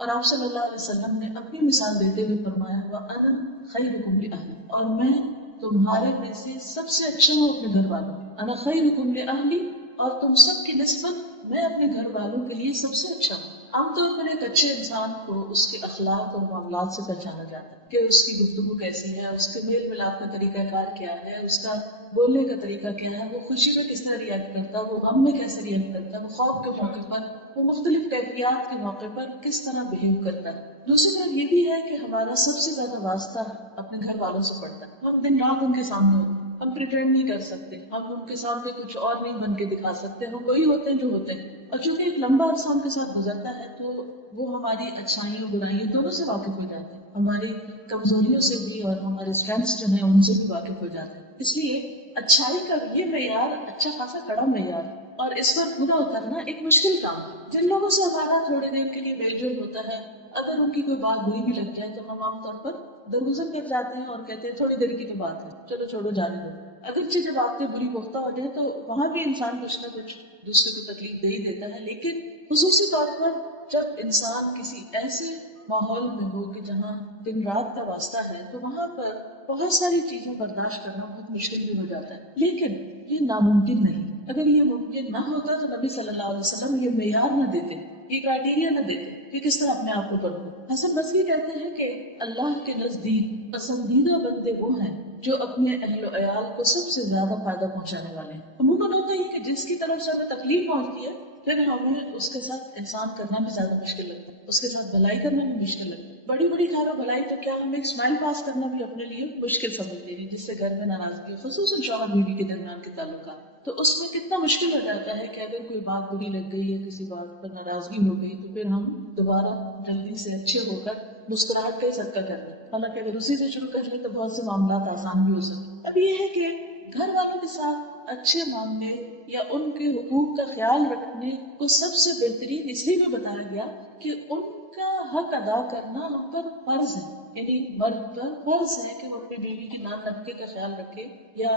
اور آپ صلی اللہ علیہ وسلم نے اپنی مثال دیتے ہوئے فرمایا وَأَنَا خَيْرُكُمْ لِأَهْلِي، اور میں تمہارے میں سے سب سے اچھا ہوں اپنے گھر والوں، انا خیرکم لأہلی، اور تم سب کی نسبت میں اپنے گھر والوں کے لیے سب سے اچھا ہوں۔ عام طور پر ایک اچھے انسان کو اس کے اخلاق اور معاملات سے پہچانا جاتا ہے کہ اس کی گفتگو کیسی ہے، اس کے میل ملاپ کا طریقہ کار کیا ہے، اس کا بولنے کا طریقہ کیا ہے، وہ خوشی میں کس طرح ریئیکٹ کرتا ہے، وہ غم میں کیسے ریئیکٹ کرتا ہے، وہ خوف کے موقع پر، وہ مختلف کیفیات کے موقع پر کس طرح بہیو کرتا ہے۔ دوسری طرف یہ بھی ہے کہ ہمارا سب سے زیادہ واسطہ اپنے گھر والوں سے پڑتا ہے۔ ہم دن رات ان کے سامنے ہوتے ہیں، ہم پریٹینڈ نہیں کر سکتے، ہم ان کے سامنے کچھ اور نہیں بن کے دکھا سکتے، ہم وہی ہوتے ہیں جو ہوتے ہیں۔ اور چونکہ ایک لمبا عرصہ ان کے ساتھ گزرتا ہے تو وہ ہماری اچھائیوں برائیوں دونوں سے واقف ہو جاتے ہیں، ہماری کمزوریوں سے بھی اور ہمارے اسٹرینث جو ہیں ان سے بھی واقف ہو جاتے ہیں۔ اس لیے اچھائی کا یہ معیار اچھا خاصا کڑا معیار ہے، اور اس پر پورا اترنا ایک مشکل کام ہے۔ جن لوگوں سے ہمارا تھوڑے دیر کے لیے میل جول ہوتا ہے، اگر ان کی کوئی بات بری بھی لگ جائے تو ہم عام طور پر درگزر کر جاتے ہیں اور کہتے ہیں تھوڑی دیر کی تو بات ہے، چلو چھوڑو جانے دو۔ اگرچہ جب باتیں بری پختہ ہو جائے تو وہاں بھی انسان کچھ نہ کچھ دوسرے کو تکلیف دے ہی دیتا ہے، لیکن خصوصی طور پر جب انسان کسی ایسے ماحول میں ہو کہ جہاں دن رات کا واسطہ ہے تو وہاں پر بہت ساری چیزیں برداشت کرنا بہت مشکل بھی ہو جاتا ہے، لیکن یہ ناممکن نہیں۔ اگر یہ ممکن نہ ہوتا تو نبی صلی اللہ علیہ وسلم یہ معیار نہ دیتے، یہ کرائٹیریا نہ دیتے کہ کس طرح اپنے آپ کو پرکھو۔ حسن بصری کہتے ہیں کہ اللہ کے نزدیک پسندیدہ بندے وہ ہیں جو اپنے اہل و عیال کو سب سے زیادہ فائدہ پہنچانے والے ہیں۔ عموماً ہوتا ہے کہ جس کی طرف سے ہمیں تکلیف پہنچتی ہے پھر ہمیں اس کے ساتھ احسان کرنا بھی زیادہ مشکل لگتا ہے، اس کے ساتھ بھلائی کرنا بھی مشکل لگتا ہے۔ بڑی بڑی خیر و بھلائی تو کیا ہم ایک اسمائل پاس کرنا بھی اپنے لیے مشکل سمجھتے ہیں، جس سے گھر میں ناراضگی ہو، خصوصاً شوہر بیوی کے درمیان کے تعلقات، تو اس میں کتنا مشکل ہو جاتا ہے کہ اگر کوئی بات بری لگ گئی یا کسی بات پر ناراضگی ہو گئی تو پھر ہم دوبارہ جلدی سے اچھے ہو کر مسکراہٹ کا ہی صدقہ کرتے ہیں، حالانکہ اگر اسی سے شروع کر لیں تو بہت سے معاملات آسان بھی ہو سکتے۔ اب یہ ہے کہ گھر والوں کے ساتھ اچھے معاملے یا ان کے حقوق کا خیال رکھنے کو سب سے بہترین اس لیے بھی بتایا گیا کہ ان کا حق ادا کرنا ہم پر فرض ہے، یعنی مرد پر فرض ہے کہ وہ اپنی بیوی کے نام نقطے کا خیال رکھے یا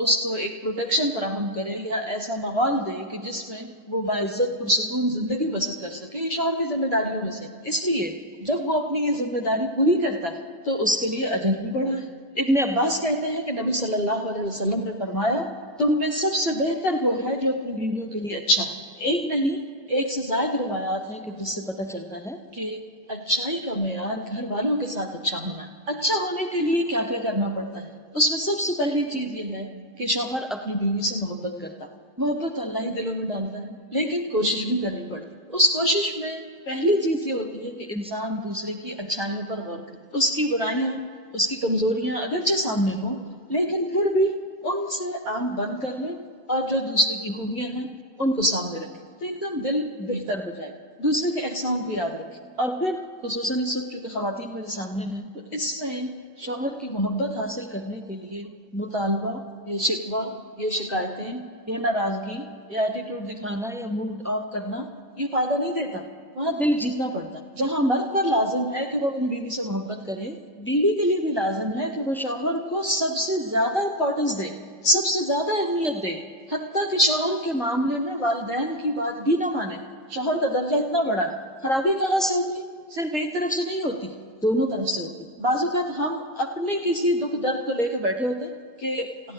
اس کو ایک پروٹیکشن فراہم کرے یا ایسا ماحول دے کہ جس میں وہ باعزت پرسکون زندگی بسر کر سکے۔ یہ شوہر کی ذمہ داریوں میں سے، اس لیے جب وہ اپنی یہ ذمہ داری پوری کرتا ہے تو اس کے لیے اجر بھی بڑا ہے۔ ابن عباس کہتے ہیں کہ نبی صلی اللہ علیہ وسلم نے فرمایا تم میں سب سے بہتر وہ ہے جو اپنی بیویوں کے لیے اچھا ہے۔ ایک نہیں، ایک سے زائد روایات ہیں کہ جس سے پتہ چلتا ہے کہ اچھائی کا معیار گھر والوں کے ساتھ اچھا ہونا ہے۔ اچھا ہونے کے لیے کیا کیا کرنا پڑتا ہے؟ اس میں سب سے پہلی چیز یہ ہے کہ شوہر اپنی بیوی سے محبت کرتا ہے۔ محبت اللہ ہی دلوں میں ڈالتا ہے، لیکن کوشش بھی کرنی پڑتی ہے۔ اس کوشش میں پہلی چیز یہ ہوتی ہے کہ انسان دوسرے کی اچھائیوں پر غور کرے، اس کی برائیاں، اس کی کمزوریاں اگرچہ سامنے ہوں لیکن پھر بھی ان سے آنکھ بند کر لے اور جو دوسرے کی خوبیاں ہیں ان کو سامنے رکھے تو ایک دم دل بہتر ہو جائے، دوسرے کے احسان بھی یاد رکھے۔ اور پھر خصوصاً اس وقت چونکہ خواتین میرے سامنے ہیں تو اس میں شوہر کی محبت حاصل کرنے کے لیے مطالبہ یا شکوہ یا شکایتیں یا ناراضگی یا ایٹیٹیوڈ دکھانا یا موڈ آف کرنا یہ فائدہ نہیں دیتا، وہاں دل جیتنا پڑتا ہے۔ جہاں مرد پر لازم ہے کہ وہ اپنی بیوی سے محبت کرے، بیوی کے لیے بھی لازم ہے کہ وہ شوہر کو سب سے زیادہ امپورٹنس دے، سب سے زیادہ اہمیت دے، حتیٰ کہ شوہر کے معاملے میں والدین کی بات بھی نہ مانے۔ شوہر کا درجہ اتنا بڑا ہے، خرابی کہاں سے ہوتی؟ صرف ایک طرف سے نہیں ہوتی، دونوں طرف سے ہوتی۔ بعض اوقات ہم اپنے کسی دکھ درد کو لے کے بیٹھے ہوتے کہ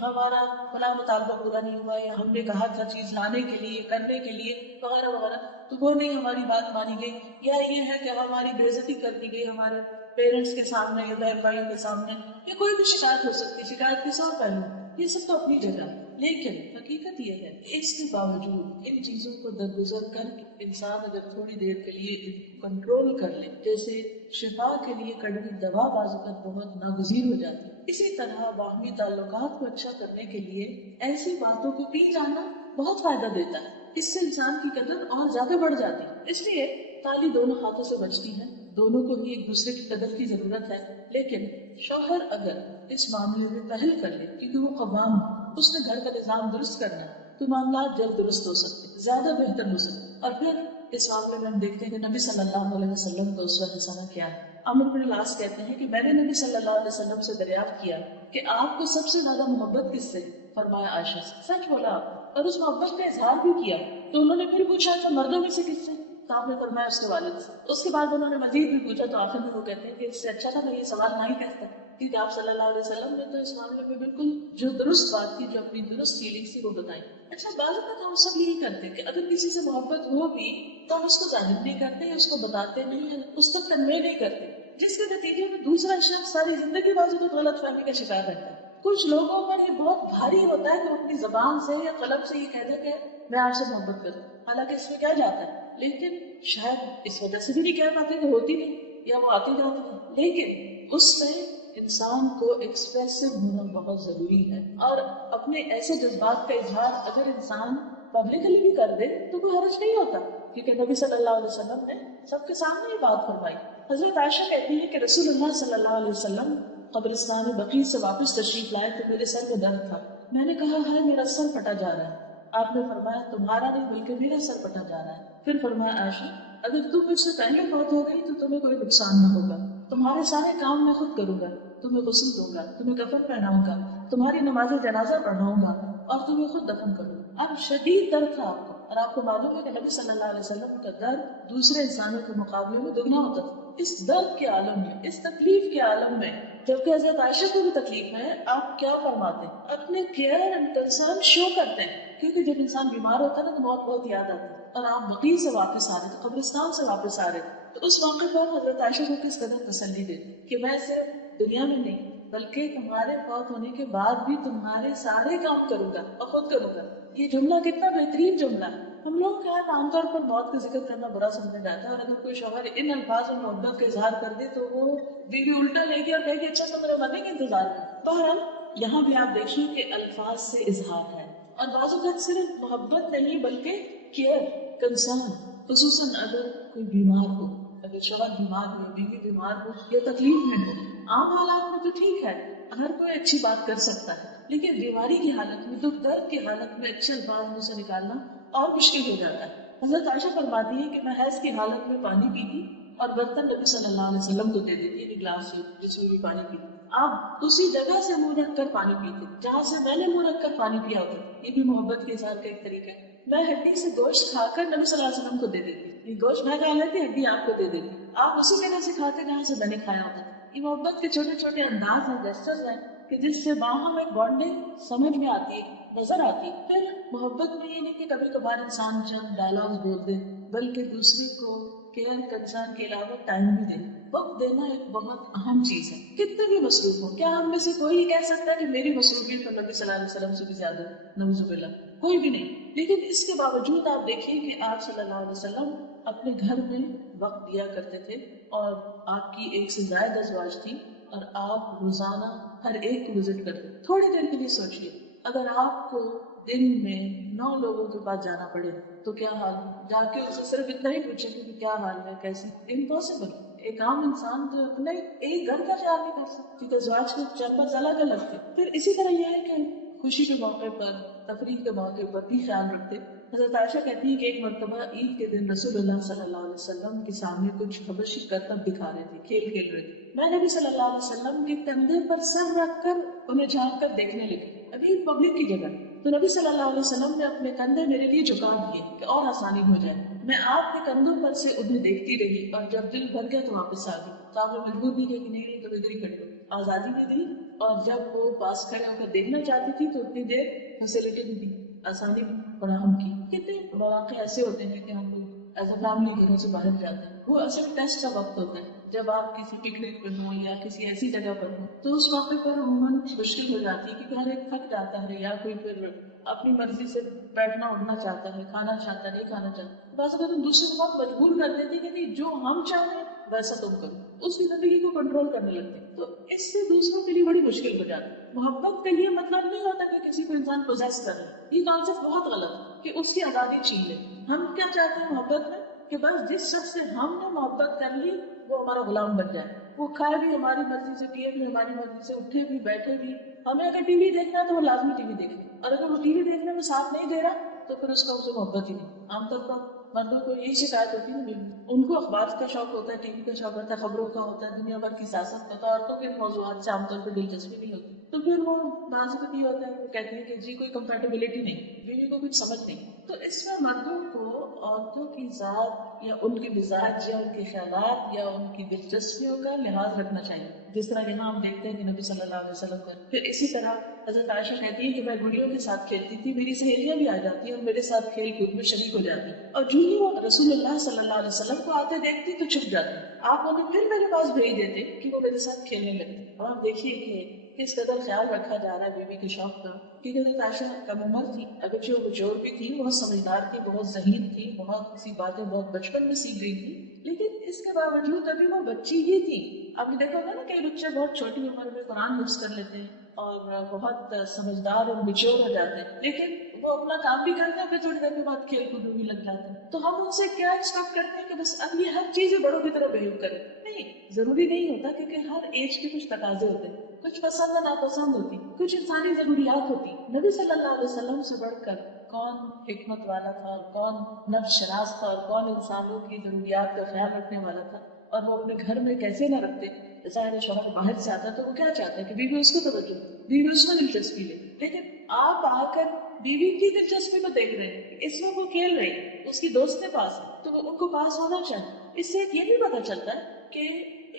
ہمارا فلاں مطالبہ پورا نہیں ہوا یا ہم نے کہا تھا چیز لانے کے لیے کرنے کے لیے وغیرہ وغیرہ تو وہ نہیں ہماری بات مانی گئی، یا یہ ہے کہ ہماری بے عزتی کر دی گئی ہمارے پیرنٹس کے سامنے یا بہن بھائیوں کے سامنے، یا کوئی بھی شکایت ہو سکتی، شکایت کے 100 پہلو، یہ سب تو اپنی جگہ، لیکن حقیقت یہ ہے اس کے باوجود ان چیزوں کو درگزر کر انسان اگر تھوڑی دیر کے لیے ان کو کنٹرول کر لے، جیسے شفا کے لیے کڑوی دوا بعض اوقات بہت ناگزیر ہو جاتی ہے، اسی طرح باہمی تعلقات کو اچھا کرنے کے لیے ایسی باتوں کو پی جانا بہت فائدہ دیتا ہے، اس سے انسان کی قدر اور زیادہ بڑھ جاتی ہے۔ اس لیے تالی دونوں ہاتھوں سے بجتی ہے، دونوں کو ہی ایک دوسرے کی قدر کی ضرورت ہے، لیکن شوہر اگر اس معاملے میں پہل کر لے کیونکہ وہ قوام ہے، اس نے گھر کا نظام درست کرنا تو معاملات جلد درست ہو سکتے، زیادہ بہتر ہو سکتے۔ اور پھر اس معاملے میں ہم دیکھتے ہیں کہ نبی صلی اللہ علیہ وسلم کا اسوہ حسنہ کیا ہے۔ عمرو بن العاص کہتے ہیں کہ میں نے نبی صلی اللہ علیہ وسلم سے دریافت کیا کہ آپ کو سب سے زیادہ محبت کس سے؟ فرمایا عائشہ سے۔ سچ بولا اور اس محبت کا اظہار بھی کیا۔ تو انہوں نے پھر پوچھا کہ مردوں میں سے کس سے؟ تو آپ نے فرمایا اس کے والد سے. اس کے بعد انہوں نے مزید بھی پوچھا تو آخر میں وہ کہتے ہیں کہ اس سے اچھا تھا میں یہ سوال نہ ہی کہتا، کیونکہ آپ صلی اللہ علیہ وسلم نے تو اس معاملے میں بالکل جو درست بات تھی، جو اپنی درست فیلنگ تھی وہ بتائی. اچھا بعض اوقات ہم سب یہی کرتے ہیں کہ اگر کسی سے محبت ہو بھی تو ہم اس کو ظاہر نہیں کرتے، اس کو بتاتے نہیں، اس کو کنوے نہیں کرتے، جس کے نتیجے میں دوسرا شخص ساری زندگی بعض اوقات غلط فہمی کا شکار رہتا ہے. کچھ لوگوں پر یہ بہت بھاری ہوتا ہے کہ وہ اپنی زبان سے یا قلم سے یہ کہہ دے کہ میں آپ سے محبت کروں، حالانکہ اس میں کیا جاتا ہے، لیکن شاید اس وجہ سے بھی نہیں کہہ پاتے کہ ہوتی نہیں یا وہ آتی جاتی ہے. لیکن اس میں انسان کو ایکسپریسو ہونا بہت ضروری ہے، اور اپنے ایسے جذبات کا اظہار اگر انسان پبلکلی بھی کر دے تو کوئی حرج نہیں ہوتا، کیونکہ نبی صلی اللہ علیہ وسلم نے سب کے سامنے یہ بات فرمائی. حضرت عائشہ کہتی ہے کہ رسول اللہ صلی اللہ علیہ وسلم قبرستان بقیع سے واپس تشریف لائے تو میرے سر میں درد تھا. میں نے کہا ہے میرا سر پھٹا جا رہا ہے. آپ نے فرمایا تمہارا نہیں بلکہ میرا سر پھٹا جا رہا ہے. پھر فرمایا عائشہ اگر تم مجھ سے پہلے فوت ہو گئی تو تمہیں کوئی نقصان نہ ہوگا، تمہارے سارے کام میں خود کروں گا، تمہیں غسل دوں گا، تمہیں کفن پہناؤں گا، تمہاری نماز جنازہ پڑھاؤں گا اور تمہیں خود دفن کروں گا. اب شدید درد تھا آپ کو، اور آپ کو معلوم ہے کہ نبی صلی اللہ علیہ وسلم کا درد دوسرے انسانوں کے مقابلے میں دگنا ہوتا تھا. اس درد کے عالم میں، اس تکلیف کے عالم میں، جبکہ حضرت عائشہ کو بھی تکلیف ہے، آپ کیا فرماتے ہیں؟ اپنے کیئر اینڈ کنسرن شو کرتے ہیں، کیونکہ جب انسان بیمار ہوتا ہے نا تو موت بہت یاد آتی ہے. اور آپ بقیع سے واپس آ رہے تھے، قبرستان سے واپس آ رہے تھے، تو اس موقع پر حضرت عائشہ کو کس قدر تسلی دیتی کہ میں صرف دنیا میں نہیں بلکہ تمہارے فوت ہونے کے بعد بھی تمہارے سارے کام کروں گا اور خود کروں گا. یہ جملہ کتنا بہترین جملہ ہے. ہم لوگ کیا عام طور پر موت کا ذکر کرنا برا سمجھا جاتا ہے، اور اگر کوئی شوہر ان الفاظ میں محبت کا اظہار کر دے تو وہ بیوی الٹا لے گی اور کہے گی اچھا تو میرے مرنے کے انتظار میں. بہرحال یہاں بھی آپ دیکھیے کہ الفاظ سے اظہار ہے، اور بعض اوقات صرف محبت نہیں بلکہ کیئر، کنسرن، خصوصاً اگر کوئی بیمار ہو، اگر شوہر بیمار ہو، بیوی بیمار ہو یا تکلیف میں ہو. عام حالات میں تو ٹھیک ہے، ہر کوئی اچھی بات کر سکتا ہے، لیکن بیماری کی حالت میں، دکھ درد کی حالت میں اچھے الفاظ منہ سے نکالنا اور مشکل ہو جاتا ہے. حضرت عائشہ فرماتی ہے کہ میں حیض کی حالت میں پانی پیتی اور برتن نبی صلی اللہ علیہ وسلم کو دے دیتی، یعنی گلاس جس میں بھی پانی پیتی. آپ اسی جگہ سے منہ رکھ کر پانی پیتے جہاں سے میں نے منہ رکھ کر پانی پیا ہوتا. یہ بھی محبت کے اظہار کا ایک طریقہ ہے. میں ہڈی سے گوشت کھا کر نبی صلی اللہ علیہ وسلم کو دے دیتی، یہ گوشت میں کھا لیتی، ہڈی آپ کو دے دیتی، آپ اسی جگہ سے کھاتے جہاں سے میں نے کھایا ہوتا. یہ محبت کے چھوٹے چھوٹے انداز ہیں، جسٹرز ہیں کہ جس سے باہم ایک بانڈنگ سمجھ میں آتی ہے، نظر آتی. پھر محبت میں یہ نہیں کہ کبھی کبھار انسان چند ڈائلاگ بول دے، بلکہ دوسرے کو کیئر کنسرن کے علاوہ ٹائم بھی دے. وقت دینا ایک بہت اہم چیز ہے. کتنے بھی مصروف ہو، کیا ہم میں سے کوئی کہہ سکتا ہے کہ میری مصروفیت پر نبی صلی اللہ علیہ وسلم سے بھی زیادہ؟ نعوذ باللہ، کوئی بھی نہیں. لیکن اس کے باوجود آپ دیکھیے کہ آپ صلی اللہ علیہ وسلم اپنے گھر میں وقت دیا کرتے تھے، اور آپ کی ایک سے زائد ازواج تھی، اور آپ روزانہ ہر ایک کو وزٹ کرتے. تھوڑی دیر کے لیے سوچیے، اگر آپ کو دن میں 9 لوگوں کے پاس جانا پڑے تو کیا حال ہے؟ جا کے اسے صرف اتنا ہی پوچھیں کہ کیا حال ہے، کیسی. امپاسبل. ایک عام انسان تو اپنے ایک گھر کا خیال نہیں کر سکتا، کیونکہ ازواج کے چیمبرز الگ الگ تھے. پھر اسی طرح یہ ہے کہ خوشی کے موقع پر، تفریح کے موقع پر بھی خیال رکھتے. حضرت عائشہ کہتی ہے کہ ایک مرتبہ عید کے دن رسول اللہ صلی اللہ علیہ وسلم کے سامنے کچھ حبشی کرتب دکھا رہے تھے، کھیل کھیل رہے تھے. میں نبی صلی اللہ علیہ وسلم کے کندھے پر سر رکھ کر انہیں جھانک کر دیکھنے لگی، ابھی پبلک کی جگہ. تو نبی صلی اللہ علیہ وسلم نے اپنے کندھے میرے لیے جھکا دیے کہ اور آسانی ہو جائے. میں آپ کے کندھوں پر سے انہیں دیکھتی رہی، اور جب دل بھر گیا تو واپس آ گئی. تو آپ نے مجبور بھی کیا کہ نہیں تو ادھر ہی کھڑے ہو، آزادی بھی دی، اور جب وہ پاس کھڑے ہو کر دیکھنا چاہتی تھی تو اتنی دیر فیسلٹی بھی دی، آسانی بھی فراہم کی. کتنے مواقع ایسے ہوتے ہیں کہ ہم لوگ ایز اے فیملی گھروں سے باہر جاتے ہیں. وہ اصل ٹیسٹ کا وقت ہوتا ہے جب آپ کسی پکنک پر ہوں یا کسی ایسی جگہ پر ہوں، تو اس موقع پر عموماً مشکل ہو جاتی ہے کیونکہ ہر ایک تھک جاتا ہے، یا کوئی پھر اپنی مرضی سے بیٹھنا اٹھنا چاہتا ہے، کھانا چاہتا ہے، نہیں کھانا چاہتا. بعض اوقات ہم دوسرے کو بہت مجبور کر دیتے کہ نہیں جو ہم چاہیں ویسا تم کرو، اس کی زندگی کو کنٹرول کرنے لگتے ہیں. تو اس سے دوسروں کے لیے بڑی مشکل ہو جاتی ہے. محبت کا یہ مطلب نہیں ہوتا کہ کسی کو انسان پوزیس کر لے. یہ کانسیپٹ بہت غلط ہے کہ اس کی آزادی چھین لے. ہم کیا چاہتے ہیں محبت میں کہ بس جس شخص سے ہم نے محبت کر لی وہ ہمارا غلام بن جائے، وہ کھائے بھی ہماری مرضی سے، پیے بھی ہماری مرضی سے، اٹھے بھی بیٹھے بھی. ہمیں اگر ٹی وی دیکھنا ہے تو وہ لازمی ٹی وی دیکھے، اور اگر وہ ٹی وی دیکھنے میں ساتھ نہیں دے رہا تو پھر اس کا اسے محبت ہی نہیں. عام طور پر مردوں کو یہی شکایت ہوتی ہے، ان کو اخبار کا شوق ہوتا ہے، ٹی وی کا شوق ہوتا ہے، خبروں کا ہوتا ہے، دنیا بھر کی سیاست کا ہوتا ہے. عورتوں کے موضوعات سے عام طور پر دلچسپی نہیں ہوتی. تو پھر وہ بعض وقت یہ ہوتا ہے وہ کہتی ہے کہ جی کوئی کمپیٹیبلٹی نہیں، بیوی کو کچھ سمجھ نہیں. تو اس میں مردوں کو عورتوں کی ذات یا ان کے مزاج یا ان کے خیالات یا ان کی دلچسپیوں کا لحاظ رکھنا چاہیے. جس طرح یہاں ہم دیکھتے ہیں کہ نبی صلی اللہ علیہ وسلم کا. پھر اسی طرح حضرت عائشہ کہتی ہے کہ میں گڑیوں کے ساتھ کھیلتی تھی، میری سہیلیاں بھی آ جاتی ہیں اور میرے ساتھ کھیل کود میں شریک ہو جاتی ہیں، اور جو ہی وہ رسول اللہ صلی اللہ علیہ وسلم کو آتے دیکھتی تو چھپ جاتی. آپ انہیں پھر میرے پاس بھیج دیتے کہ وہ میرے ساتھ کھیلنے لگتے. اور آپ دیکھیے کہ کس قدر خیال رکھا جا رہا ہے بیوی کے شوق کا. کیونکہ حضرت عائشہ کم عمر تھی، اگرچہ وہ میچور بھی تھی، بہت سمجھدار تھی، بہت ذہین تھی، بہت سی باتیں بہت بچپن میں سیکھ گئی تھی، لیکن اس کے باوجود ابھی وہ بچی ہی تھی. آپ نے دیکھا ہوگا نا کئی بچے بہت چھوٹی عمر میں قرآن حفظ کر لیتے ہیں اور بہت سمجھدار اور میچور ہو جاتے ہیں، لیکن وہ اپنا کام بھی کرتے ہیں، پھر تھوڑی دیر کے بعد کھیل کود بھی لگ جاتے ہیں. تو ہم ان سے کیا ایکسپیکٹ کرتے ہیں کہ بس اب یہ ہر چیز بڑوں کی طرح بہیو کرے؟ نہیں، ضروری نہیں ہوتا، کیونکہ ہر ایج کے کچھ تقاضے ہوتے ہیں، کچھ پسند اور ناپسند ہوتی، کچھ انسانی ضروریات ہوتی. نبی صلی اللہ علیہ وسلم سے بڑھ کر کون حکمت والا تھا اور کون نفس شناس تھا اور کون انسانوں کی ضروریات کا خیال رکھنے والا تھا، اور وہ اپنے گھر میں کیسے نہ رکھتے. ظاہر شوہر باہر سے آتا تو وہ کیا چاہتا ہے کہ بیوی اس کو توجہ دے، بیوی اس میں دلچسپی لے، لیکن آپ آ کر بیوی کی دلچسپی کو دیکھ رہے ہیں، اس میں وہ کھیل رہی ہے، اس کی دوست کے پاس ہے تو وہ ان کو پاس ہونا چاہیے. اس سے یہ بھی پتہ چلتا ہے کہ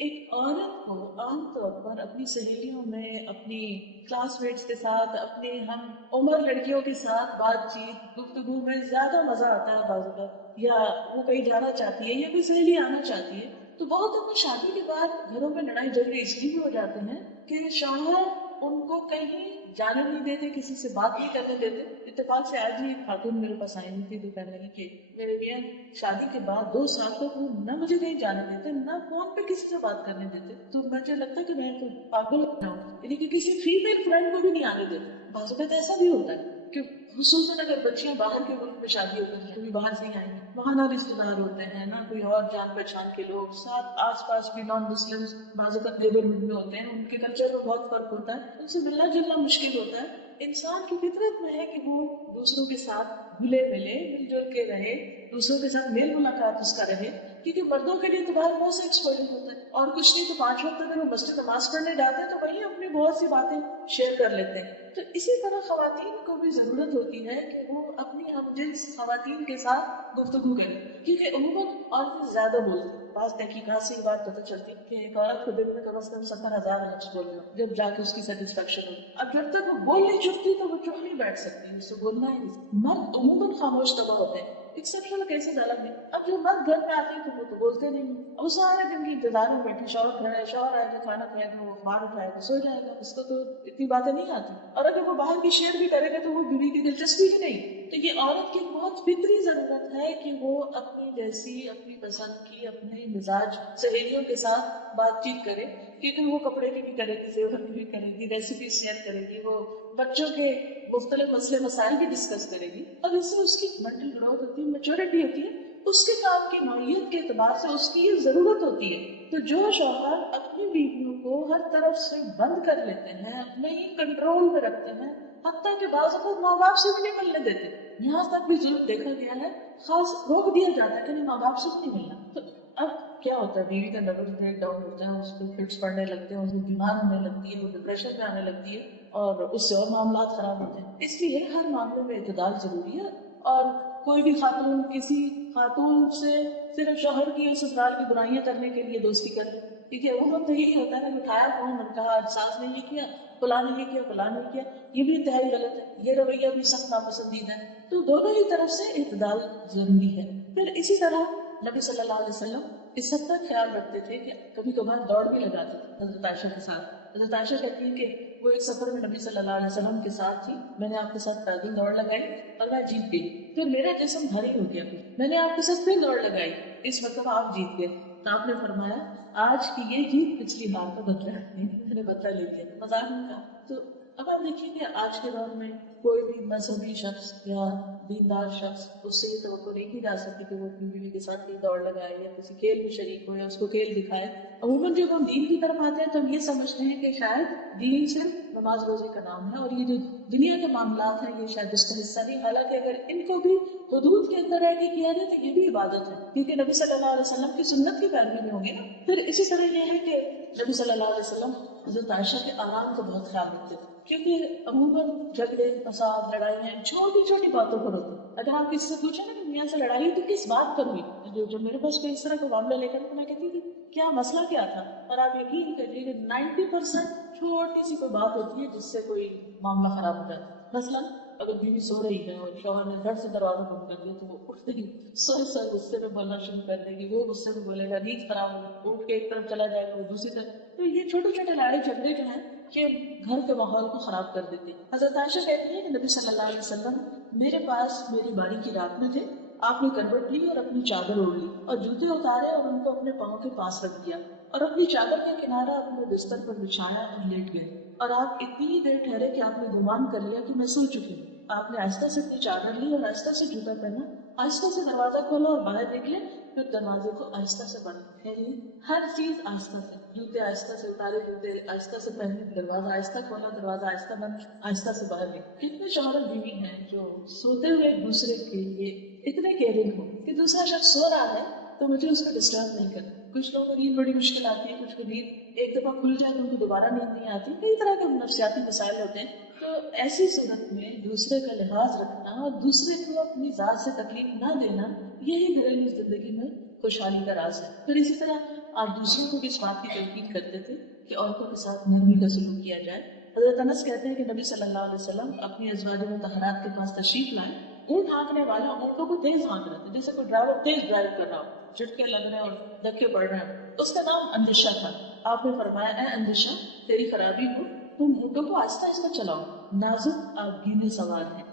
ایک عورت کو عام طور پر اپنی سہیلیوں میں، اپنی کلاس میٹس کے ساتھ، اپنے ہم عمر لڑکیوں کے ساتھ بات چیت گفتگو میں زیادہ مزہ آتا ہے بعض اوقات، یا وہ کہیں جانا چاہتی ہے یا کوئی سہیلی آنا چاہتی ہے تو بہت دفعہ شادی کے بعد گھروں میں لڑائی جھگڑے اس لیے بھی ہو جاتے ہیں کہ شوہر ان کو کہیں جانے نہیں دیتے، کسی سے بات نہیں کرنے دیتے. اتفاق سے آج ہی ایک خاتون میرے پاس آئی تھی تو کہنے لگی کہ میرے میاں شادی کے بعد 2 سال تک وہ نہ مجھے کہیں جانے دیتے، نہ فون پہ کسی سے بات کرنے دیتے. تو مجھے لگتا ہے کہ میں تو پاگل ہو جاؤں، یعنی کہ کسی فیمیل فرینڈ کو بھی نہیں آنے دیتے. بعض اوقات ایسا بھی ہوتا ہے کہ خصوصاً اگر بچیاں باہر کے ملک میں شادی ہو کر کبھی باہر سے ہی آئیں گے، وہاں نہ رشتے دار ہوتے ہیں نہ کوئی اور جان پہچان کے لوگ، ساتھ آس پاس بھی نان مسلم بعض اوقات نیبرہڈ میں ہوتے ہیں، ان کے کلچر میں بہت فرق ہوتا ہے، ان سے ملنا جلنا مشکل ہوتا ہے. انسان کی فطرت میں ہے کہ وہ دوسروں کے ساتھ گھلے ملے، مل جل کے رہے، دوسروں کے ساتھ میل ملاقات اس کا رہے، کیونکہ مردوں کے لیے تو باہر بہت سے ایکسپوجر ہوتا ہے، اور کچھ نہیں تو 5 وقت اگر وہ مسجد نماز پڑھنے جاتے ہیں تو وہیں اپنی بہت سی باتیں شیئر کر لیتے ہیں. تو اسی طرح خواتین کو بھی ضرورت ہوتی ہے کہ وہ اپنی ہم جنس خواتین کے ساتھ گفتگو کریں، کیونکہ عموماً عورتیں زیادہ بولتی ہیں. بعض تحقیقات سے یہ بات پتہ چلتی ہے کہ ایک عورت کو دن میں کم از کم 70,000 لفظ بولنا جب جا کے اس کی سیٹسفیکشن ہو. اب جب تک وہ بول نہیں چکتی تو وہ چپ نہیں بیٹھ سکتی، اس سے بولنا ہی نہیں. مرد عموماً خاموش طبع ہوتے ہیں، ایکسیپشنل کیسز الگ ہیں. اب جو مرد گھر میں آتے ہیں تو وہ تو بولتے نہیں، وہ سارے دن کی انتظار میں بیٹھے، شوہر آئے گا کھانا کھائے گا، وہ اخبار اٹھائے گا سو جائے گا، اس کو تو اتنی باتیں نہیں آتی. اور اگر وہ باہر کی شیئر بھی کرے گا تو وہ بیوی کی دلچسپی ہی نہیں. تو یہ عورت کی بہت فطری ضرورت ہے کہ وہ اپنی جیسی، اپنی پسند کی، اپنے مزاج سہیلیوں کے ساتھ بات چیت کرے، کیونکہ وہ کپڑے کی بھی کرے گی، زیور کی بھی کرے گی، ریسیپی شیئر کرے گی، وہ بچوں کے مختلف مسئلے مسائل بھی ڈسکس کرے گی، اور اس سے اس کی مینٹل گروتھ ہوتی ہے، میچورٹی ہوتی ہے، اس کے کام کی نوعیت کے اعتبار سے اس کی یہ ضرورت ہوتی ہے. تو جو شوہر اپنی بیویوں کو ہر طرف سے بند کر لیتے ہیں، اپنے ہی کنٹرول میں رکھتے ہیں، حتیٰ کہ بعض اوقات ماں باپ سے بھی نہیں ملنے دیتے، یہاں تک بھی ظلم دیکھا گیا ہے، خاص روک دیا جاتا ہے کہ نہیں ماں باپ سے بھی نہیں ملنا. تو اب کیا ہوتا ہے، بیوی کا لیول بریک ڈاؤن ہوتا ہے، اس کو فٹس پڑنے لگتے ہیں، اس کو بیمار ہونے لگتی ہے، وہ ڈپریشن میں آنے لگتی ہے، اور اس سے اور معاملات خراب ہوتے ہیں. اس لیے ہر معاملے میں اعتدال ضروری ہے. اور کوئی بھی خاتون کسی خاتون سے صرف شوہر کی اور سسرال کی برائیاں کرنے کے لیے دوستی کرے، کیونکہ وہ تو یہی ہوتا ہے کہ اٹھایا فون اور کہا ساس نے یہ کیا، فلاں نے یہ کیا، فلاں نے یہ کیا. یہ بھی انتہائی غلط ہے، یہ رویہ بھی سخت ناپسندیدہ ہے. تو دونوں ہی طرف سے اعتدال ضروری ہے. پھر اسی طرح نبی صلی اللہ علیہ وسلم اس حد تک خیال رکھتے تھے کہ کبھی کبھار دوڑ بھی لگاتے تھے حضرت عائشہ کے ساتھ. حضرت عائشہ کہتی ہے کہ وہ ایک سفر میں نبی صلی اللہ علیہ وسلم کے ساتھ تھی، میں نے آپ کے ساتھ پیدل دوڑ لگائی اور میں جیت گئی. پھر میرا جسم بھاری ہو گیا، میں نے آپ کے ساتھ پھر دوڑ لگائی، اس مرتبہ آپ جیت گئے. تو آپ نے فرمایا آج کی یہ جیت پچھلی ہار کا بدلہ ہے، میں نے بدلہ لے لیا، مذاق نہیں کہا. تو اب آپ دیکھیے کہ آج کے دور میں کوئی بھی مذہبی شخص یا دیندار شخص اس سے یہ توقع نہیں کی جا سکتی کہ وہ اپنی بیوی کے ساتھ کہیں دوڑ لگائے یا کسی کھیل میں شریک ہو یا اس کو کھیل دکھائے. عموماً جب ہم دین کی طرف آتے ہیں تو ہم یہ سمجھتے ہیں کہ شاید دین صرف نماز روزے کا نام ہے اور یہ جو دنیا کے معاملات ہیں یہ شاید اس کا حصہ نہیں. حالانکہ اگر ان کو بھی حدود کے اندر رہ کے کیا جائے تو یہ بھی عبادت ہے, کیونکہ نبی صلی اللہ علیہ وسلم کی سنت کی پیروی میں ہوگی نا. پھر اسی طرح یہ ہے کہ نبی صلی اللہ علیہ وسلم حضرت عائشہ کے آرام کا بہت خیال رکھتے تھے, کیونکہ عموماً جھگڑے فساد لڑائیاں چھوٹی چھوٹی باتوں پر ہوتی. اگر آپ کسی سے پوچھیں نا کہ میاں سے لڑائی تو کس بات پر ہوئی, جو میرے پاس کوئی اس طرح کا معاملہ لے کر تو میں کہتی تھی کیا مسئلہ کیا تھا, اور آپ یقین کریے کہ 90% چھوٹی سی کوئی بات ہوتی ہے جس سے کوئی معاملہ خراب ہو جاتا ہے. مثلاً اگر بیوی سو رہی ہے اور شوہر نے گھر سے دروازہ بند کر دیا تو وہ اٹھتے ہی سو غصے میں بولنا شروع کر دے گی, وہ غصے میں بولے گا, نیند خراب ہوگی, اٹھ کے ایک طرف چلا جائے گا وہ دوسری طرف. تو یہ چھوٹے چھوٹے لڑائی جھگڑے جو ہیں کہ گھر کے ماحول کو خراب کر دیتے. حضرت عائشہ کہتی ہیں کہ نبی صلی اللہ علیہ وسلم میرے پاس میری باری کی رات میں تھے, آپ نے کروٹ لی اور اپنی چادر اوڑھ لی اور جوتے اتارے اور ان کو اپنے پاؤں کے پاس رکھ دیا اور اپنی چادر کا کنارہ اپنے بستر پر بچھایا اور لیٹ گئے, اور آپ اتنی ہی دیر ٹھہرے کہ آپ نے گمان کر لیا کہ میں سو چکی ہوں. آپ نے آہستہ سے اپنی چادر لی اور آہستہ سے جوتا پہنا, آہستہ سے دروازہ کھولا اور باہر نکلے, پھر دروازے کو آہستہ سے بند. یعنی ہر چیز آہستہ سے, جوتے آہستہ سے اتارے, جوتے آہستہ سے پہنے, دروازہ آہستہ کھولا, دروازہ آہستہ بند, آہستہ سے باہر نکلے. کتنے شوہر اور بیوی ہیں جو سوتے ہوئے ایک دوسرے کے لیے اتنے کیئرنگ ہو کہ دوسرا شخص سو رہا ہے تو مجھے اس کو ڈسٹرب نہیں کرنا. کچھ لوگوں کو نیند بڑی مشکل آتی ہے, کچھ کو نیند ایک دفعہ کھل جائے تو ان کو دوبارہ نیند نہیں آتی, کئی طرح کے نفسیاتی مسائل ہوتے ہیں. تو ایسی صورت میں دوسرے کا لحاظ رکھنا اور دوسرے کو اپنی ذات سے تکلیف نہ دینا, یہی گھریلو زندگی میں خوشحالی کا راز ہے. پھر اسی طرح آپ دوسروں کو بھی اس بات کی تلقین کرتے تھے کہ عورتوں کے ساتھ نرمی کا سلوک کیا جائے. حضرت انس کہتے ہیں کہ نبی صلی اللہ علیہ وسلم اپنی ازواج مطہرات کے پاس تشریف لائے. اونٹ ہانکنے والا اونٹوں کو تیز ہانک رہا تھا, جیسے کوئی ڈرائیور تیز ڈرائیو کر رہا ہو, جھٹکے لگ رہے ہیں اور دھکے پڑ رہے ہیں. اس کا نام اندشا تھا. آپ نے فرمایا اے اندشا تیری خرابی ہو, تم اونٹوں کو آہستہ آہستہ چلاؤ, نازک آپ گینے سوار ہیں.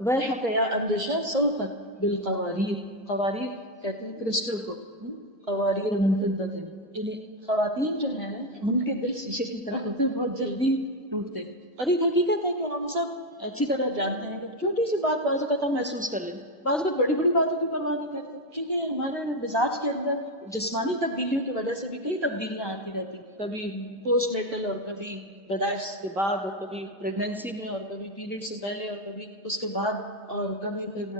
ویحک یا اندشا سوفت بالقواریر, قواریر کہتے ہیں کرسٹل کو, قواریر من فضة, یعنی خواتین جو ہیں ان کے دل شیشے کی طرح ہوتے ہیں, بہت جلدی ٹوٹتے. اور ایک حقیقت ہے کہ ہم سب اچھی طرح جانتے ہیں کہ چھوٹی سی بات بعض اوقات ہم محسوس کر لیتے, بعض اوقات بڑی بڑی باتوں کی پرواہ نہیں کرتے, کیونکہ ہمارے مزاج کے اندر جسمانی تبدیلیوں کی وجہ سے بھی کئی تبدیلیاں آتی رہتی ہیں, کبھی پوسٹ نیٹل اور کبھی پیدائش کے بعد, اور کبھی پریگنینسی میں, اور کبھی پیریڈ سے پہلے, اور کبھی اس کے بعد, اور کبھی پھر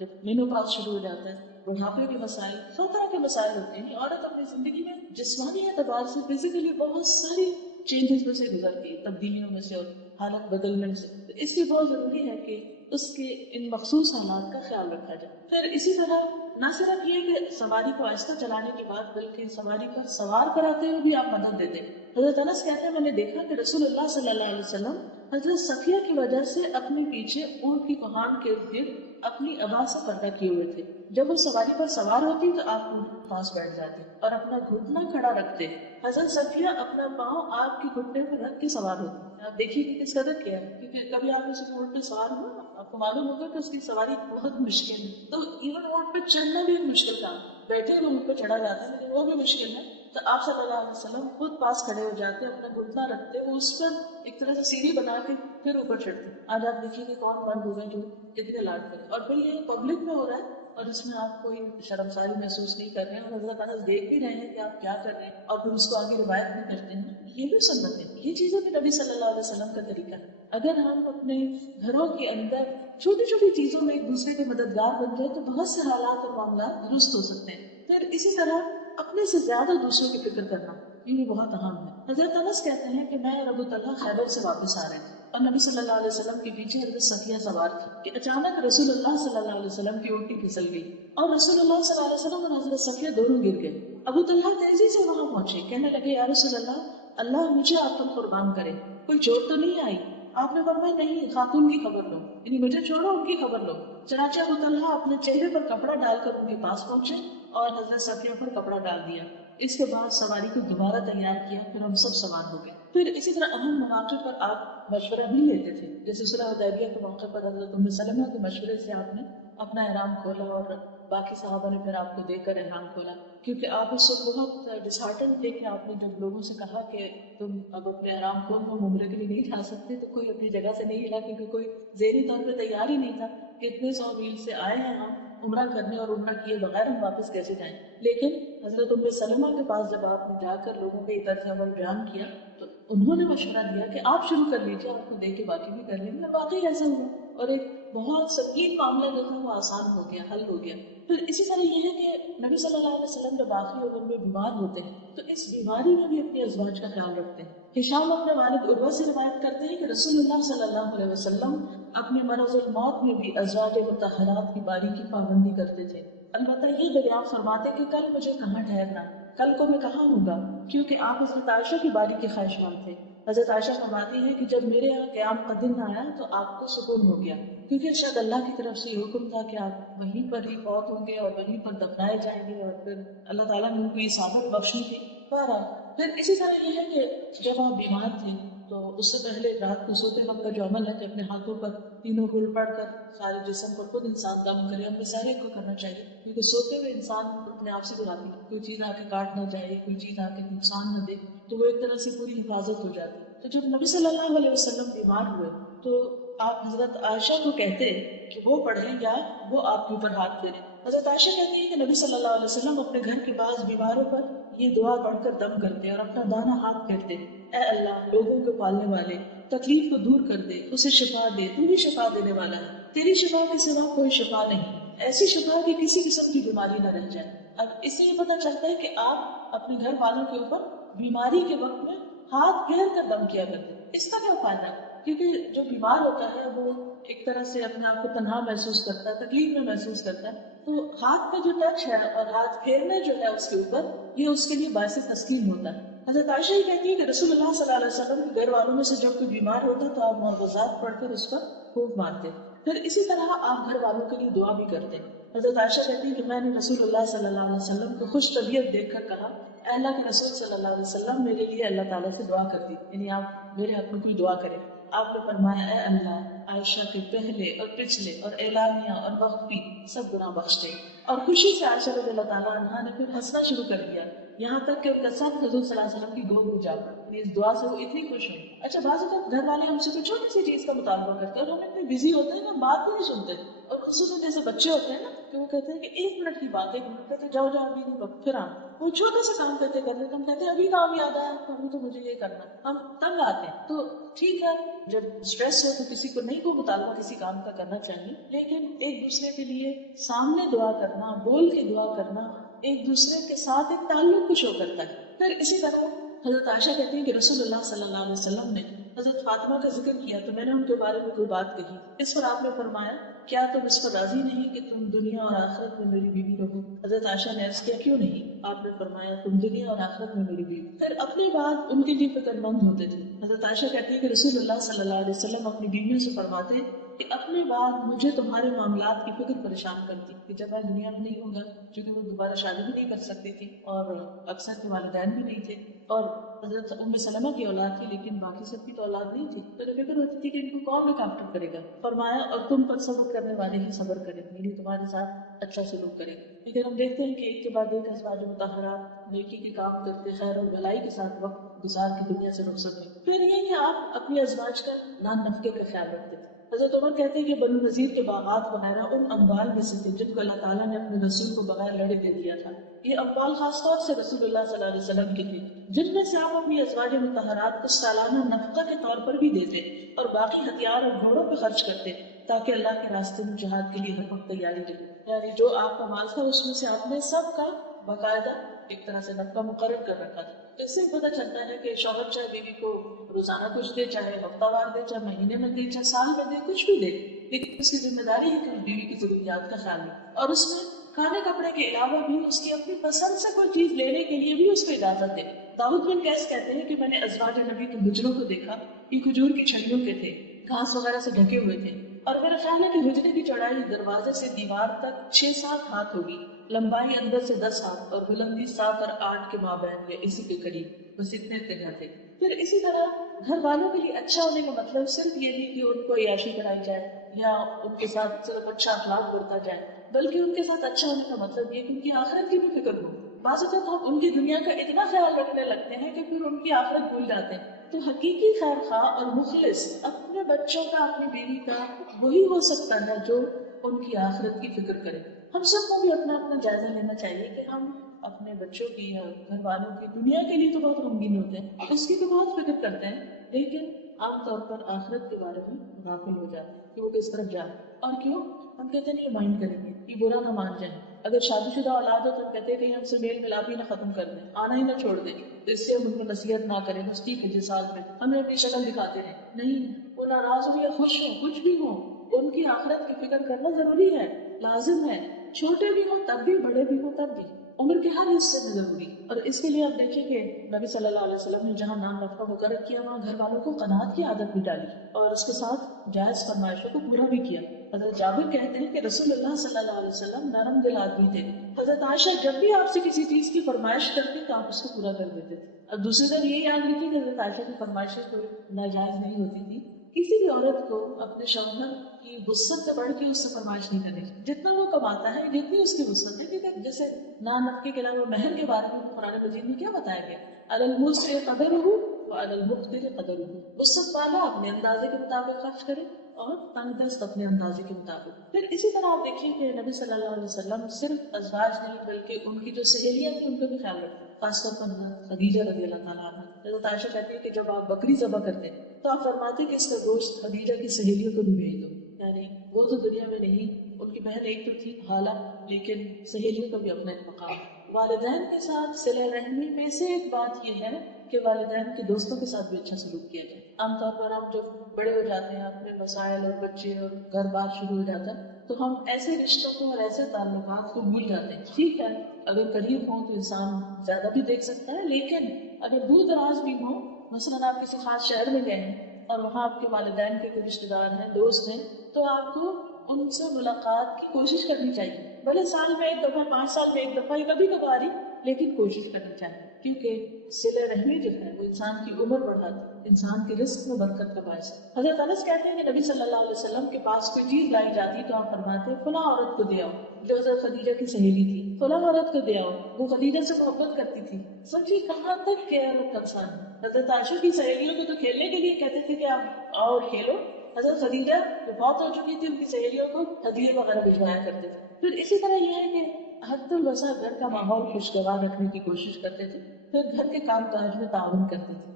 جب مینوپاز شروع ہو جاتا ہے, بڑھاپے کے مسائل, سو طرح کے مسائل ہوتے ہیں. عورت اپنی زندگی میں جسمانی اعتبار سے فزیکلی بہت ساری چینجز میں سے گزرتی ہے, تبدیلیوں میں سے اور حالت بدلنے سے. اس لیے بہت ضروری ہے کہ اس کے ان مخصوص حالات کا خیال رکھا جائے. پھر اسی طرح نہ صرف یہ کہ سواری کو آہستہ چلانے کے بعد, بلکہ سواری پر سوار کراتے ہوئے بھی آپ مدد دیتے. حضرت انس کہتے ہیں میں نے دیکھا کہ رسول اللہ صلی اللہ علیہ وسلم حضرت صفیہ کی وجہ سے اپنے پیچھے اونٹ کی کوہان کے گرد اپنی ابا سے پردہ کیے ہوئے تھے. جب وہ سواری پر سوار ہوتی تو آپ اونٹ کے پاس بیٹھ جاتے اور اپنا گھٹنا کھڑا رکھتے. حضرت صفیہ اپنا پاؤں آپ کے گھٹنے پر رکھ کے سوار ہوتی. آپ دیکھیے کہ کس قدر کیا ہے, کیونکہ کبھی آپ کسی اونٹ پہ سوار ہو, آپ کو معلوم ہوگا کہ اس کی سواری بہت مشکل ہے. تو ایون اونٹ پہ چڑھنا بھی ایک مشکل کام, بیٹھے ہوئے اونٹ پہ چڑھا جاتا ہے لیکن وہ بھی مشکل ہے. تو آپ صلی اللہ علیہ وسلم خود پاس کھڑے ہو جاتے, اپنا گھٹنا رکھتے, وہ اس پر ایک طرح سے سیڑھی بنا کے پھر اوپر چڑھتے. آج آپ دیکھیے کہ کون مرد ہوگا جو اتنے لاڈ کرے, اور پھر یہ پبلک میں ہو رہا ہے اور اس میں آپ کوئی شرمساری محسوس نہیں کر رہے ہیں, اور حضرت انس دیکھ بھی رہے ہیں کہ آپ کیا کر رہے ہیں, اور پھر اس کو آگے روایت بھی کرتے ہیں. یہ بھی سنت ہے, یہ چیزیں بھی نبی صلی اللہ علیہ وسلم کا طریقہ ہے. اگر ہم اپنے گھروں کے اندر چھوٹی چھوٹی چیزوں میں ایک دوسرے کے مددگار بن جائے تو بہت سے حالات اور معاملات درست ہو سکتے ہیں. پھر اسی طرح اپنے سے زیادہ دوسروں کی فکر کرنا, یہ بہت اہم ہے. حضرت انس کہتے ہیں کہ میں اور ابو طلحہ خیبر سے واپس آ رہے تھے اور نبی صلی اللہ علیہ وسلم کے پیچھے حضرت صفیہ سوار تھی کہ اچانک رسول اللہ صلی اللہ علیہ وسلم کی اونٹی پھسل گئی اور رسول اللہ صلی اللہ علیہ وسلم اور حضرت صفیہ دونوں گر گئے. ابو طلحہ تیزی سے وہاں پہنچے, کہنے لگے یا رسول اللہ, اللہ مجھے آپ پر قربان کرے, کوئی چوٹ تو نہیں آئی؟ آپ نے فرمایا نہیں, خاتون کی خبر لو, یعنی مجھے چھوڑو, ان کی خبر لو. چنانچہ ابو طلحہ اپنے چہرے پر کپڑا ڈال کر ان کے پاس پہنچے اور حضرت صفیہ پر کپڑا ڈال دیا. اس کے بعد سواری کو دوبارہ تیار کیا, پھر ہم سب سوار ہو گئے. پھر اسی طرح اہم مواقع پر آپ مشورہ بھی لیتے تھے, جیسے صلح حدیبیہ کے موقع پر حضرت ام سلمہ کے مشورے سے آپ نے اپنا احرام کھولا اور باقی صحابہ نے پھر آپ کو دیکھ کر احرام کھولا، کیونکہ آپ اس وقت بہت ڈسہارٹن تھے کہ آپ نے جب لوگوں سے کہا کہ تم اب اپنے احرام کھول ہم عمرے کے لیے نہیں جا سکتے، تو کوئی اپنی جگہ سے نہیں ہلا، کیونکہ کوئی ذہنی طور پہ تیار ہی نہیں تھا کہ اتنے 100 میل سے آئے ہیں ہم عمرہ کرنے اور عمرہ کیے بغیر ہم واپس کیسے جائیں۔ لیکن حضرت ام سلمہ کے پاس جب آپ نے جا کر لوگوں کے طرز عمل بیان کیا تو انہوں نے مشورہ دیا کہ آپ شروع کر لیجیے، آپ کو دیکھ کے باقی بھی کر لیں گے، اور واقعی ایسا ہوا، اور ایک بہت سنگین معاملہ جو تھا وہ آسان ہو گیا، حل ہو گیا۔ پھر اسی طرح یہ ہے کہ نبی صلی اللہ علیہ وسلم جب آخری عمر میں بیمار ہوتے ہیں تو اس بیماری میں بھی اپنے ازواج کا خیال رکھتے ہیں۔ ہشام اپنے والد عروہ سے روایت کرتے ہیں کہ رسول اللہ صلی اللہ علیہ وسلم اپنے مرض الموت میں بھی ازواج مطہرات کی باری کی پابندی کرتے تھے، البتہ یہ دریافت فرماتے کہ کل مجھے کہاں ٹھہرنا، کل کو میں کہاں ہوں گا، کیونکہ آپ حضرت عائشہ کی باری کے خواہشمند تھے۔ حضرت عائشہ فرماتی ہے کہ جب میرے یہاں قیام کا دن آیا تو آپ کو سکون ہو گیا، کیونکہ شاید اللہ کی طرف سے یہ حکم تھا کہ آپ وہیں پر ہی فوت ہوں گے اور وہیں پر دفنائے جائیں گے، اور پھر اللہ تعالیٰ نے ان کو یہ سعادت بخشی تھی۔ بہرحال پھر اسی طرح یہ ہے کہ جب آپ بیمار تھے تو اس سے پہلے رات کو سوتے وقت کا جو عمل ہے کہ اپنے ہاتھوں پر تینوں گل پڑھ کر سارے جسم پر خود انسان دم کرے، اپنے سہرے کو کرنا چاہیے، کیونکہ سوتے ہوئے انسان اپنے آپ سے دلاتی ہے، کوئی چیز آ کے کاٹ نہ جائے، کوئی چیز آ کے نقصان نہ دے، تو وہ ایک طرح سے پوری حفاظت ہو جاتی۔ تو جب نبی صلی اللہ علیہ وسلم بیمار ہوئے تو آپ حضرت عائشہ کو کہتے کہ وہ پڑھیں یا وہ آپ کے اوپر ہاتھ پھیریں۔ حضرت عائشہ کہتی ہے کہ نبی صلی اللہ علیہ وسلم اپنے گھر کے بعض بیماروں پر یہ دعا پڑھ کر دم کرتے اور اپنا دانا ہاتھ پھیرتے، اے اللہ لوگوں کو پالنے والے، تکلیف کو دور کر دے، اسے شفا دے، تو ہی شفا دینے والا ہے، تیری شفا کے سوا کوئی شفا نہیں، ایسی شفا کہ کسی قسم کی بیماری نہ رہ جائے۔ اب اس سے یہ پتہ چلتا ہے کہ آپ اپنے گھر والوں کے اوپر بیماری کے وقت میں ہاتھ پھیر کر دم کیا کرتے۔ اس کا کیا فائدہ؟ کیونکہ جو بیمار ہوتا ہے وہ ایک طرح سے اپنے آپ کو تنہا محسوس کرتا ہے، تکلیف میں محسوس کرتا ہے، تو ہاتھ کا جو ٹچ ہے اور ہاتھ پھیرنے جو ہے اس کے اوپر، یہ اس کے لیے باعث تسکین ہوتا ہے۔ حضرت عائشہ یہ کہتی ہے کہ رسول اللہ صلی اللہ علیہ وسلم کے گھر والوں میں سے جب کوئی بیمار ہوتا تو آپ معوذات پڑھ کر اس پر پھونک مارتے، پھر اسی طرح آپ گھر والوں کے لیے دعا بھی کرتے۔ حضرت عائشہ کہتی ہے کہ میں نے رسول اللہ صلی اللہ علیہ وسلم کو خوش طبیعت دیکھ کر کہا، اے اللہ کے رسول صلی اللہ علیہ وسلم میرے لیے اللہ تعالیٰ سے دعا کرتی، یعنی آپ میرے حق میں کوئی دعا کریں۔ آپ نے فرمایا، اے اللہ عائشہ کے پہلے اور پچھلے اور اعلانیہ اور وقفی سب گناہ بخش دے۔ اور خوشی سے عائشہ رضی اللہ تعالیٰ عنہ نے پھر ہنسنا شروع کر دیا، یہاں تک کہ ان کا سب حضور صلی اللہ علیہ وسلم کی گود میں جا پڑا، یعنی اس دعا سے وہ اتنی خوش ہوئی۔ اچھا بعض اوقات گھر والے ہم سے کوئی چھوٹی سی چیز کا مطالبہ کرتے ہیں اور ہم اتنے بزی ہوتے ہیں نا، بات بھی نہیں سنتے، اور خصوصاً جیسے بچے ہوتے ہیں نا کہ وہ کہتے ہیں کہ 1 منٹ کی بات، 1 منٹ کہتے ہیں جاؤ جاؤ ابھی نہیں وقت، پھر آنا، وہ چھوٹا سا کام کرتے کرتے ہم کہتے ہیں ابھی کام یاد آیا تو مجھے یہ کرنا، ہم تنگ آتے ہیں۔ تو ٹھیک ہے جب اسٹریس ہو تو کسی کو نہیں کو مطالبہ کسی کام کا کرنا چاہیے، لیکن ایک دوسرے کے لیے سامنے دعا کرنا، بول کے دعا کرنا، ایک دوسرے کے ساتھ ایک تعلق کو شو کرتا ہے۔ پھر اسی طرح حضرت عائشہ کہتی ہیں کہ رسول اللہ صلی اللہ علیہ وسلم نے حضرت فاطمہ کا ذکر کیا تو میں نے ان کے بارے میں کوئی بات کہی، اس پر آپ نے فرمایا کیا تم اس پر راضی نہیں کہ تم دنیا اور آخرت میں میری بیوی رہو؟ حضرت عائشہ نے عرض کیا کیوں نہیں؟ آپ نے فرمایا تم دنیا اور آخرت میں میری بیوی۔ پھر اپنے بعد ان کے لیے فکر مند ہوتے تھے۔ حضرت عائشہ کہتی ہے کہ رسول اللہ صلی اللہ علیہ وسلم اپنی بیویوں سے فرماتے کہ اپنے بعد مجھے تمہارے معاملات کی فکر پریشان کرتی کہ جب میں دنیا میں نہیں ہوں گا، چونکہ وہ دوبارہ شادی بھی نہیں کر سکتی تھی اور اکثر کے والدین بھی نہیں تھے، اور حضرت ام سلمہ کی اولاد تھی لیکن باقی سب کی تو اولاد نہیں تھی، تو فکر ہوتی تھی کہ ان کو کون لوک آفٹر کرے گا۔ فرمایا اور تم پر صبر کرنے والے ہی صبر کریں، یعنی تمہارے ساتھ اچھا سلوک کریں۔ لیکن ہم دیکھتے ہیں کہ ایک کے بعد ایک ازواج مطہرات نیکی کے کام کرتے، خیر اور بھلائی کے ساتھ وقت گزار کے دنیا سے رخصت ہوئے۔ پھر یہ کہ آپ اپنے ازواج کا نان نفقے کا خیال رکھتے تھے۔ حضرت عمر کہتے ہیں کہ بنو نذیر کے باغات وغیرہ ان اموال میں سے تھے جن کو اللہ تعالیٰ نے اپنے رسول کو بغیر لڑے دے دیا تھا۔ یہ اموال خاص طور سے رسول اللہ صلی اللہ علیہ وسلم کی تھی، جن میں سے آپ اپنی ازواج مطہرات کو سالانہ نفقہ کے طور پر بھی دیتے اور باقی ہتھیار اور گھوڑوں پہ خرچ کرتے تاکہ اللہ کے راستے میں جہاد کے لیے ہر وقت تیاری رہے۔ یعنی جو آپ کا مال تھا اس میں سے آپ نے سب کا باقاعدہ ایک طرح سے نفقہ مقرر کر رکھا تھا۔ اس سے پتہ چلتا ہے کہ شوہر چاہے بیوی کو روزانہ کچھ دے، چاہے ہفتہ وار دے، چاہے مہینے میں دے، چاہے سال میں دے، کچھ بھی دے، لیکن اس کی ذمہ داری ہے کہ وہ بیوی کی ضروریات کا خیال رکھے، اور اس میں کھانے کپڑے کے علاوہ بھی اس کی اپنی پسند سے کوئی چیز لینے کے لیے بھی اس کو اجازت دے۔ داؤد بن قیس کہتے ہیں کہ میں نے ازواج نبی کے حجروں کو دیکھا، یہ کھجور کی چھڑیوں کے تھے، گھاس وغیرہ سے ڈھکے ہوئے تھے، اور میرا خیال ہے کہ حجرے کی چوڑائی دروازے سے دیوار تک 6-7 ہاتھ ہوگی، لمبائی اندر سے 10 ہاتھ اور بلندی 7 اور 8 کے مابین یا اسی کے قریب، بس اتنے گھر تھے۔ پھر اسی طرح گھر والوں کے لیے اچھا ہونے کا مطلب صرف یہ نہیں کہ ان کو عیاشی کرائی جائے یا ان کے ساتھ صرف اچھا اخلاق برتا جائے، بلکہ ان کے ساتھ اچھا ہونے کا مطلب یہ کہ ان کی آخرت کی بھی فکر ہو۔ بعض اوقات ہم ان کی دنیا کا اتنا خیال رکھنے لگتے ہیں کہ پھر ان کی آخرت بھول جاتے ہیں۔ تو حقیقی خیر خواہ اور مخلص اپنے بچوں کا، اپنی بیوی کا وہی ہو سکتا ہے جو ان کی آخرت کی فکر کرے۔ ہم سب کو بھی اپنا اپنا جائزہ لینا چاہیے کہ ہم اپنے بچوں کی یا گھر والوں کی دنیا کے لیے تو بہت غمگین ہوتے ہیں، اس کی تو بہت فکر کرتے ہیں، لیکن عام طور پر آخرت کے بارے میں غافل ہو جاتے ہیں کہ وہ کس طرف جائے۔ اور کیوں؟ ہم کہتے ہیں نہیں یہ مائنڈ کریں گے، یہ برا نہ مان جائیں۔ اگر شادی شدہ اولاد ہو تو ہم کہتے ہیں کہ ہم سے میل ملاپ ہی نہ ختم کر دیں، آنا ہی نہ چھوڑ دیں، تو اس سے ہم ان کو نصیحت نہ کریں، بس ٹھیک ہے جس سال میں ہمیں اپنی شکل دکھاتے رہیں۔ نہیں، وہ ناراض ہو یا خوش ہوں، کچھ بھی ہوں، ان کی آخرت کی فکر کرنا ضروری ہے، لازم ہے، چھوٹے بھی ہوں تب بھی، بڑے بھی ہوں تب بھی، عمر کے ہر حصے میں ضروری۔ اور اس کے لیے آپ دیکھیں کہ نبی صلی اللہ علیہ وسلم نے جہاں نام رفع مقرر کیا وہاں گھر والوں کو قناعت کی عادت بھی ڈالی اور اس کے ساتھ جائز فرمائشوں کو پورا بھی کیا۔ حضرت جابر کہتے ہیں کہ رسول اللہ صلی اللہ علیہ وسلم نرم دل آدمی تھے، حضرت عائشہ جب بھی آپ سے کسی چیز کی فرمائش کرتی تو آپ اس کو پورا کر دیتے تھے۔ اور دوسری طرف یہ یاد رکھیے کہ حضرت عائشہ کی فرمائشیں کوئی ناجائز نہیں ہوتی تھی۔ کسی بھی عورت کو اپنے شوہر کی وسعت سے بڑھ کے اس سے فرمائش نہیں کرنی، جتنا وہ کماتا ہے جتنی اس کی وسعت ہے، کیونکہ جیسے نفقے کے علاوہ مہر کے بارے میں قرآن مجید میں کیا بتایا گیا، علی الموسع قدرہ وعلی المقتر قدرہ، وسعت والا اپنے اندازے کے مطابق خرچ کرے اور تنگ دست اپنے اندازے کے مطابق۔ پھر اسی طرح آپ دیکھیے کہ نبی صلی اللہ علیہ وسلم صرف ازواج نہیں بلکہ ان کی جو سہیلیاں تھیں ان کا بھی خیال رکھتے، خاص طور پر حضرت خدیجہ رضی اللہ تعالیٰ عنہ۔ حضرت عائشہ کہتی ہے کہ جب آپ بکری ذبح کرتے تو آپ فرماتے کہ اس کا گوشت خدیجہ کی سہیلیوں کو بھی بھیج دو، یعنی وہ تو دنیا میں نہیں، ان کی بہن ایک تو تھی حالہ، لیکن سہیلیوں کا بھی اپنا ایک مقام۔ والدین کے ساتھ صلہ رحمی میں سے ایک بات یہ ہے کہ والدین کے دوستوں کے ساتھ بھی اچھا سلوک کیا جائے۔ عام طور پر ہم جب بڑے ہو جاتے ہیں، اپنے مسائل اور بچے اور گھر بار شروع ہو جاتا ہے تو ہم ایسے رشتوں کو اور ایسے تعلقات کو بھول جاتے ہیں۔ ٹھیک ہے اگر قریب ہوں تو انسان زیادہ بھی دیکھ سکتا ہے، لیکن اگر دور دراز بھی ہوں، مثلاً آپ کسی خاص شہر میں گئے ہیں اور وہاں آپ کے والدین کے کوئی رشتے دار ہیں، دوست ہیں، تو آپ کو ان سے ملاقات کی کوشش کرنی چاہیے، بھلے سال میں ایک دفعہ، 5 سال میں ایک دفعہ، یا کبھی کبھار ہی، لیکن کوشش کرنی چاہیے، کیونکہ صلہ رحمی جو ہے وہ انسان کی عمر بڑھاتی ہے، انسان کے رزق میں برکت کا باعث ہے۔ حضرت انس کہتے ہیں کہ نبی صلی اللہ علیہ وسلم کے پاس کوئی چیز لائی جاتی تو آپ فرماتے فلاں عورت کو دے آؤ، جو حضرت خدیجہ کی سہیلی تھی، فلاں عورت کو دے آؤ، وہ خدیجہ سے محبت کرتی تھی۔ سمجھیے کہاں تک کیئر اور کنسرن۔ حضرت عائشہ کی سہیلیوں کو تو کھیلنے کے لیے کہتے تھے کہ آپ آؤ کھیلو، حضرت خدیجہ جو بہت ہو چکی تھی ان کی سہیلیوں کو ہدیے وغیرہ بھجوایا کرتے تھے۔ پھر اسی طرح یہ ہے کہ حد الوسع گھر کا ماحول خوشگوار رکھنے کی کوشش کرتے تھے، پھر گھر کے کام کاج میں تعاون کرتے تھے۔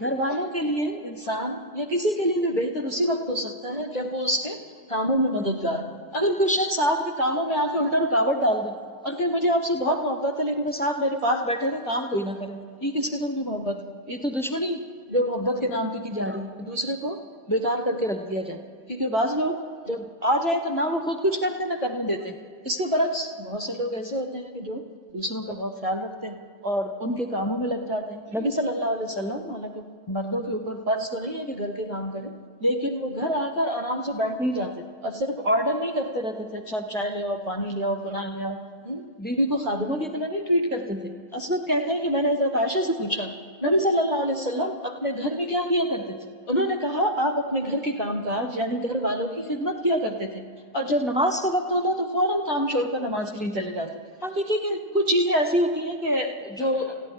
گھر والوں کے لیے انسان یا کسی کے لیے بھی بہتر اسی وقت ہو سکتا ہے جب وہ اس کے کاموں میں مددگار ہو۔ اگر کوئی شخص آپ کے کاموں میں آ کے الٹا رکاوٹ ڈال دے اور کہ مجھے آپ سے بہت محبت ہے لیکن وہ صاحب میرے پاس بیٹھے ہوئے کام کوئی نہ کرے، یہ کس قسم کی محبت ہے؟ یہ تو دشمنی جو محبت کے نام پہ کی جا رہی ہے، دوسرے کو بیکار کر کے رکھ دیا جائے۔ کیونکہ بعض لوگ جب آ جائے تو نہ وہ خود کچھ کرتے نہ کرنے دیتے۔ اس کے برعکس بہت سے لوگ ایسے ہوتے ہیں کہ جو دوسروں کا بہت خیال رکھتے ہیں اور ان کے کاموں میں لگ جاتے ہیں۔ نبی صلی اللہ علیہ وسلم حالانکہ مردوں کے اوپر فرض تو نہیں ہے کہ گھر کے کام کریں، لیکن وہ گھر آ کر آرام سے بیٹھ نہیں جاتے اور صرف آرڈر نہیں کرتے رہتے تھے، اچھا چائے لے آؤ، پانی لے آؤ، فلاں لے آؤ۔ بیوی کو خادموں کی طرح نہیں ٹریٹ کرتے تھے۔ اسود کہتے ہیں کہ میں نے حضرت عائشہ سے پوچھا نبی صلی اللہ علیہ وسلم اپنے گھر میں کیا کیا کرتے تھے؟ انہوں نے کہا آپ اپنے گھر کے کام کاج یعنی گھر والوں کی خدمت کیا کرتے تھے، اور جب نماز کا وقت ہوتا تو فوراً کام چھوڑ کر نماز کے لیے چلے جاتے۔ آپ دیکھیے کہ کچھ چیزیں ایسی ہوتی ہیں کہ جو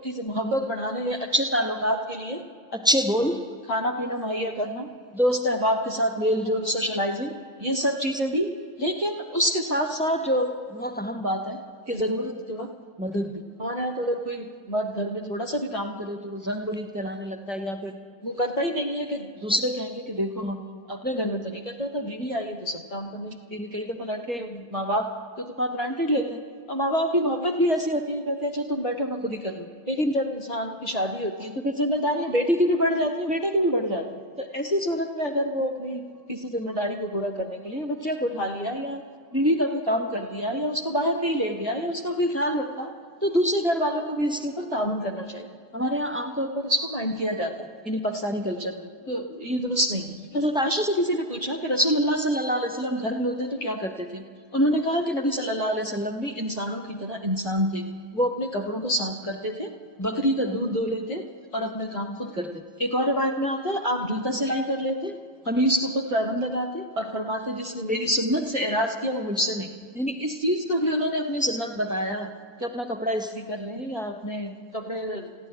کسی محبت بڑھانے یا اچھے تعلقات کے لیے اچھے بول، کھانا پینا مہیا کرنا، دوست احباب کے ساتھ میل جول، سوشلائزنگ، یہ سب چیزیں بھی، لیکن اس کے ساتھ ساتھ جو بہت اہم بات ہے کہ ضرورت کے وقت مدد بھی۔ ہمارے یہاں تو اگر کوئی مرد گھر میں تھوڑا سا بھی کام کرے تو وہ زنگ بلید کرانے لگتا ہے، یا پھر وہ کرتا ہی نہیں ہے کہ دوسرے کہیں گے کہ دیکھو ہم اپنے گھر میں تو نہیں کرتے، تو بیوی آئی تو سب کام کرنے لگتی ہے۔ کئی دفعہ لڑکے ماں باپ کو تو گرانٹیڈ لیتے ہیں، اور ماں باپ کی محبت بھی ایسی ہوتی ہے، کہتے ہیں اچھا تم بیٹھو میں خود ہی کر لوں، لیکن جب انسان کی شادی ہوتی ہے تو پھر ذمہ داریاں بیٹی کی بھی بڑھ جاتی ہیں، بیٹے کی بھی بڑھ جاتی ہیں۔ تو ایسی صورت میں اگر وہ اپنی کسی ذمہ داری کو پورا کرنے کے لیے بچے کو اٹھا لیا یا بیوی کا کوئی کام کر دیا یا اس کو باہر کہیں لے گیا یا اس کا کوئی خیال رکھا، تو دوسرے گھر والوں کو بھی اس کے اوپر تعاون کرنا چاہیے۔ ہمارے یہاں عام طور پر اس کو مائنڈ کیا جاتا ہے یعنی پاکستانی کلچر میں، تو یہ درست نہیں ہے۔ حضرت عائشہ سے کسی نے پوچھا کہ رسول اللہ صلی اللہ علیہ وسلم گھر میں ہوتے تو کیا کرتے تھے؟ انہوں نے کہا کہ نبی صلی اللہ علیہ وسلم بھی انسانوں کی طرح انسان تھے، وہ اپنے کپڑوں کو صاف کرتے تھے، بکری کا دودھ دھو لیتے اور اپنے کام خود کرتے۔ ایک اور روایت میں آتا ہے آپ جوتا سلائی کر لیتے، قمیض کو خود پیبند لگاتے اور فرماتے جس نے میری سنت سے اعراض کیا وہ مجھ سے نہیں۔ یعنی اس چیز کو بھی انہوں نے اپنی سنت بتایا کہ اپنا کپڑا استری کر لیں یا اپنے کپڑے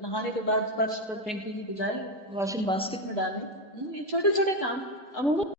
نہانے کے بعد فرش پر پھینکنے کی بجائے واشنگ باسکٹ میں ڈالیں۔ یہ چھوٹے چھوٹے کام عموماً